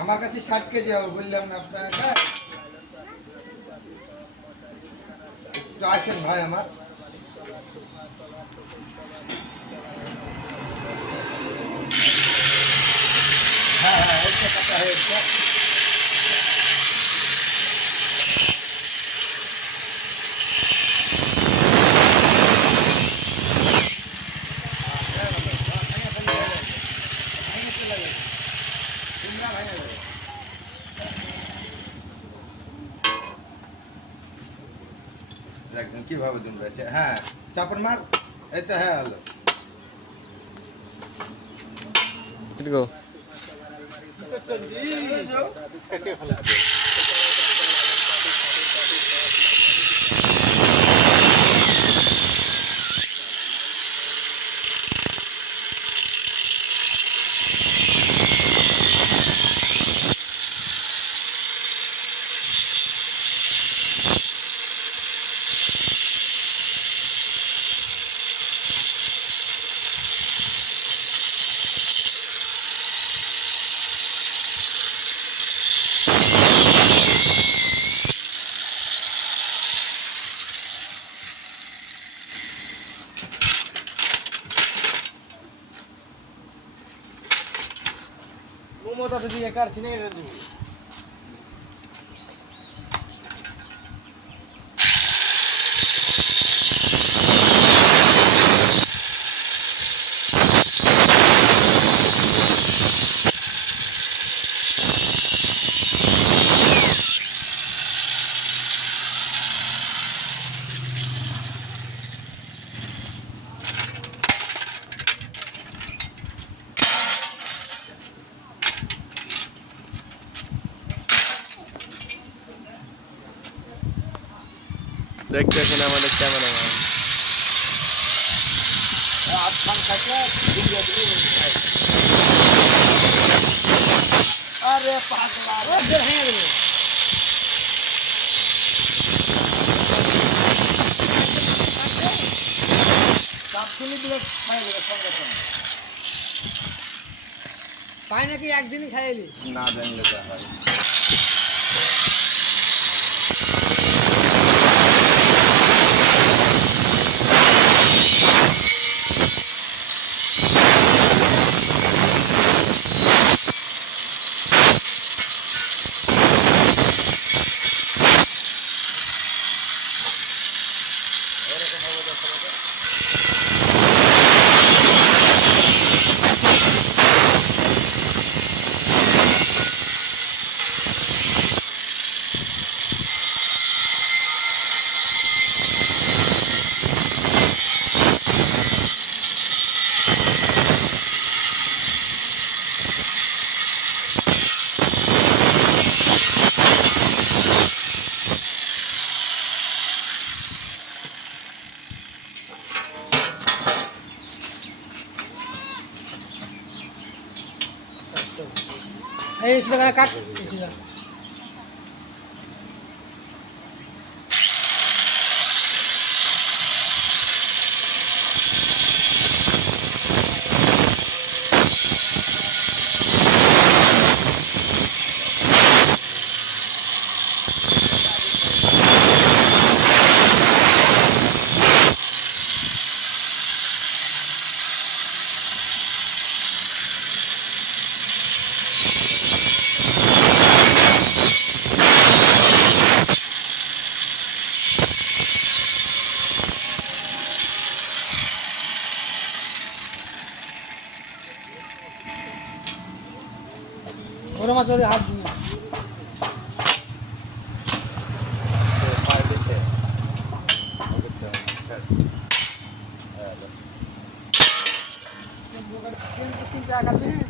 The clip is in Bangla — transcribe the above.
আমার কাছে 60 কেজি হবে বললাম না আপনার একটু আসেন ভাই আমার হ্যাঁ হ্যাঁ একটা কথা হয়েছে দেখবেন কিভাবে দিন রয়েছে হ্যাঁ চাপন মার এই তো হ্যাঁ হলো মোমোটা তো দিয়ে কাটছি না এটা তুমি দেখতে এখন আমাদের ক্যামেরাম্যান আরে পাগলা রে হ্যাঁ রে সব খুলে দিলে খাই দিলে সঙ্গে সঙ্গে পাই নাকি একদিনই খাইলি না জানলে যা হয় এই সেটা কাট সেটা ওর মাছ ওদের হাত দিয়ে তিন চার কাটবে